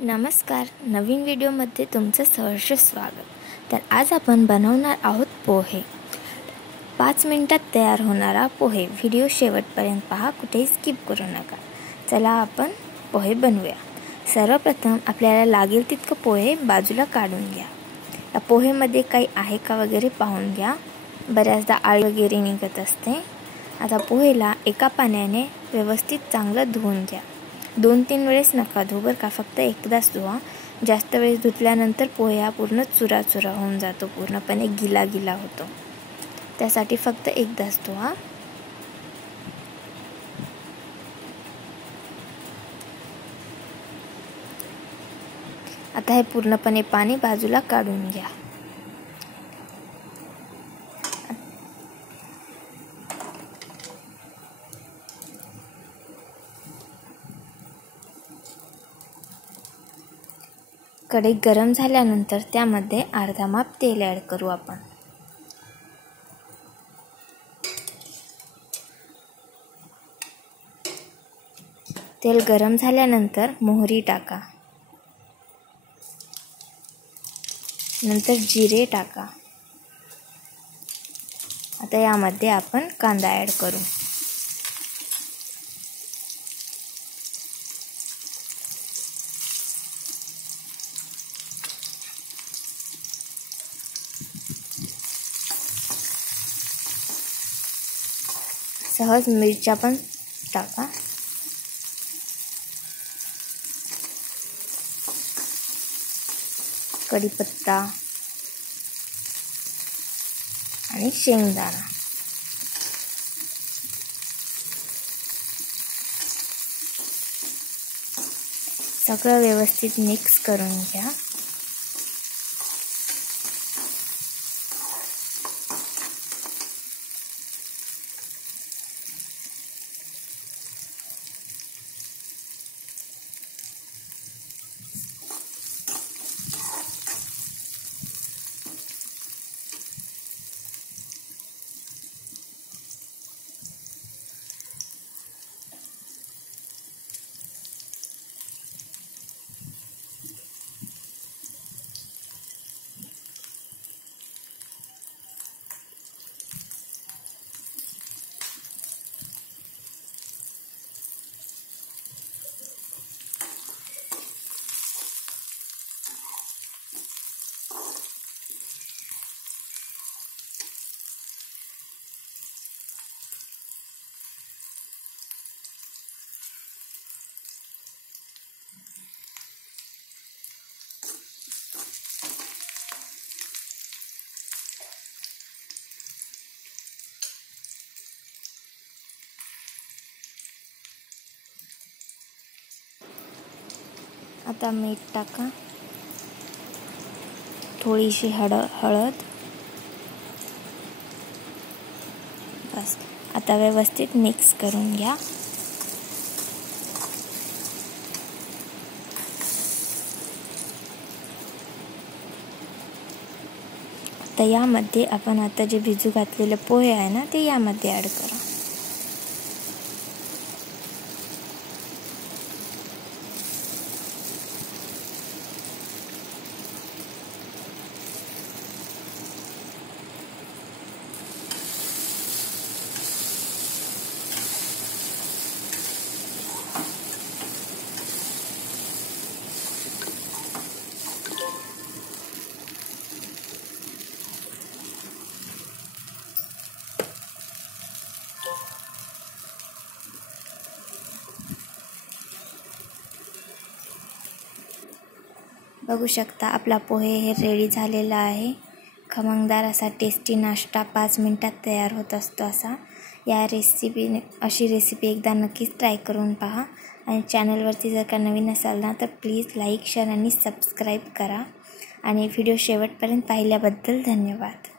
नमस्कार, नवीन व्हिडिओमध्ये तुमचं सहर्ष स्वागत। तर आज आपण बनवणार आहोत पोहे। 5 मिनिटात तयार होणारा पोहे। व्हिडिओ शेवटपर्यंत पहा, कुठेही स्किप करू नका। चला आपण पोहे बनवूया। सर्वप्रथम आपल्याला लागेल तितकं पोहे बाजूला काढून घ्या। या पोहेमध्ये काही आहे का वगैरे पाहून घ्या। बऱ्याचदा आळी वगैरे निघत असते। आता पोहेला एका पाण्याने व्यवस्थित चांगलं धुवून घ्या। 2-3 वेळेस नका धुवू बरं का, फक्त एकदाच धुवा। जास्त वेळेस धुतल्यानंतर पोहे पूर्ण चुरा होऊन जातो, पूर्णपणे गिला होतो। त्यासाठी फक्त एकदाच धुवा। आता हे पूर्णपणे पाणी बाजूला काढून घ्या। कढई गरम झाल्यानंतर त्यामध्ये अर्धा माप तेल ॲड करू आपण। तेल गरम झाल्यानंतर मोहरी टाका, नंतर जिरे टाका। आता यामध्ये आपण कांदा ॲड करू। सहज मिरच्या पण टाका। कढीपत्ता आणि शेंगदाणा। सगळं व्यवस्थित मिक्स करून घ्या। आता मीठ टाका, थोडीशी हळद। बस, आता व्यवस्थित मिक्स करून घ्या। आता यामध्ये आपण आता जे भिजू घातलेले पोहे आहे ना, ते यामध्ये ॲड करा। बघू शकता आपला पोहे हे रेडी झालेला आहे। खमंगदार असा टेस्टी नाश्ता 5 मिनिटात तयार होत असतो असा। अशी रेसिपी एकदा नक्कीच ट्राय करून पहा। आणि चॅनलवरती जर का नवीन असाल ना, तर प्लीज लाईक, शेअर आणि सबस्क्राईब करा। आणि व्हिडिओ शेवटपर्यंत पाहिल्याबद्दल धन्यवाद।